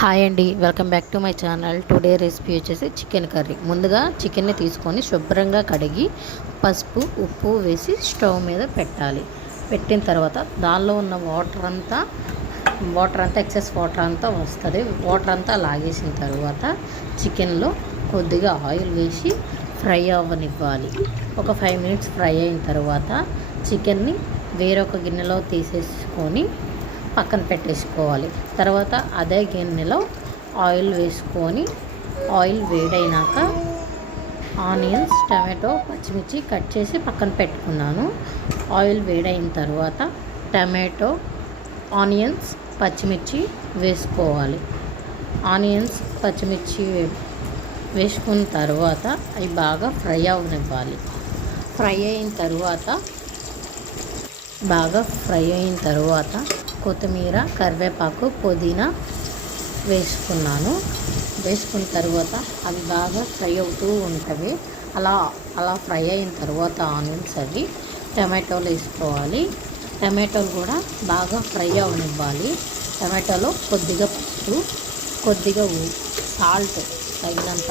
Hi అండి, welcome back to my channel. Today recipe వచ్చేసి chicken curry. ముందుగా చికెన్ని తీసుకొని శుభ్రంగా కడిగి పసుపు ఉప్పు వేసి స్టవ్ మీద పెట్టాలి. పెట్టిన తర్వాత దానిలో ఉన్న వాటర్ అంతా ఎక్సెస్ వాటర్ అంతా వస్తుంది. వాటర్ అంతా లాగేసిన తర్వాత చికెన్లో కొద్దిగా ఆయిల్ వేసి ఫ్రై అవ్వనివ్వాలి. ఒక 5 మినిట్స్ ఫ్రై అయిన తర్వాత చికెన్ని వేరొక గిన్నెలో తీసేసుకొని పక్కన పెట్టేసుకోవాలి. తర్వాత అదే గిన్నెలో ఆయిల్ వేసుకొని ఆయిల్ వేడైనాక ఆనియన్స్, టమాటో, పచ్చిమిర్చి కట్ చేసి పక్కన పెట్టుకున్నాను. ఆయిల్ వేడైన తర్వాత టమాటో, ఆనియన్స్, పచ్చిమిర్చి వేసుకోవాలి. ఆనియన్స్, పచ్చిమిర్చి వేసుకున్న తర్వాత అవి బాగా ఫ్రై అవ్వనివ్వాలి. ఫ్రై అయిన తర్వాత కొత్తిమీర, కరివేపాకు, పుదీనా వేసుకున్నాను. వేసుకున్న తర్వాత అవి బాగా ఫ్రై అవుతూ ఉంటవి. అలా ఫ్రై అయిన తర్వాత ఆనియన్స్ అవి టమాటోలు వేసుకోవాలి. టమాటోలు కూడా బాగా ఫ్రై అవనివ్వాలి. టమాటోలో కొద్దిగా పసుపు, కొద్దిగా సాల్ట్ తగినంత,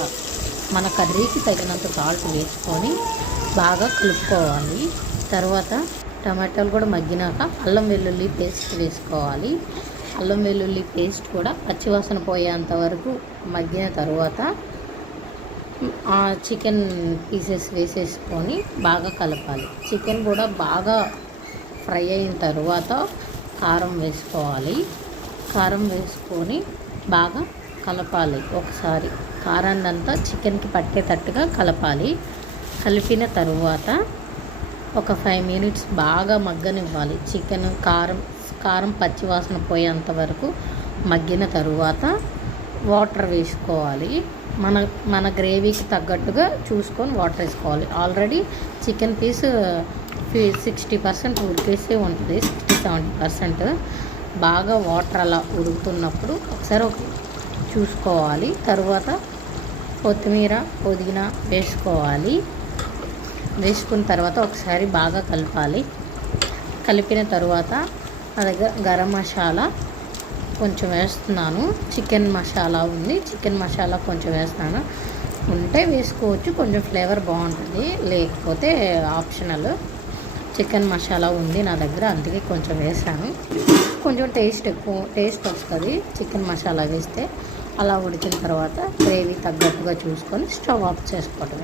మన కర్రీకి తగినంత సాల్ట్ వేసుకొని బాగా కలుపుకోవాలి. తర్వాత టమాటాలు కూడా మగ్గినాక అల్లం వెల్లుల్లి పేస్ట్ వేసుకోవాలి. అల్లం వెల్లుల్లి పేస్ట్ కూడా పచ్చివాసన పోయేంత వరకు మగ్గిన తర్వాత చికెన్ పీసెస్ వేసేసుకొని బాగా కలపాలి. చికెన్ కూడా బాగా ఫ్రై అయిన తర్వాత కారం వేసుకోవాలి. కారం వేసుకొని బాగా కలపాలి. ఒకసారి కారాన్ని అంతా చికెన్కి పట్టేటట్టుగా కలపాలి. కలిపిన తరువాత ఒక 5 మినిట్స్ బాగా మగ్గనివ్వాలి. చికెన్ కారం పచ్చివాసన పోయేంత వరకు మగ్గిన తరువాత వాటర్ వేసుకోవాలి. మన గ్రేవీకి తగ్గట్టుగా చూసుకొని వాటర్ వేసుకోవాలి. ఆల్రెడీ చికెన్ పీస్ 60% ఉడికేసే ఉంటుంది, 60-70%. బాగా వాటర్ అలా ఉడుకుతున్నప్పుడు ఒకసారి చూసుకోవాలి. తర్వాత కొత్తిమీర, పుదీనా వేసుకోవాలి. వేసుకున్న తర్వాత ఒకసారి బాగా కలపాలి. కలిపిన తర్వాత నా దగ్గర గరం మసాలా కొంచెం వేస్తున్నాను. చికెన్ మసాలా ఉంది, చికెన్ మసాలా కొంచెం వేస్తున్నాను. ఉంటే వేసుకోవచ్చు, కొంచెం ఫ్లేవర్ బాగుంటుంది. లేకపోతే ఆప్షనల్. చికెన్ మసాలా ఉంది నా దగ్గర, అందుకే కొంచెం వేసాను. కొంచెం టేస్ట్ వస్తుంది చికెన్ మసాలా వేస్తే. అలా ఉడికిన తర్వాత గ్రేవీ తగ్గట్టుగా చూసుకొని స్టవ్ ఆఫ్ చేసుకోవటం.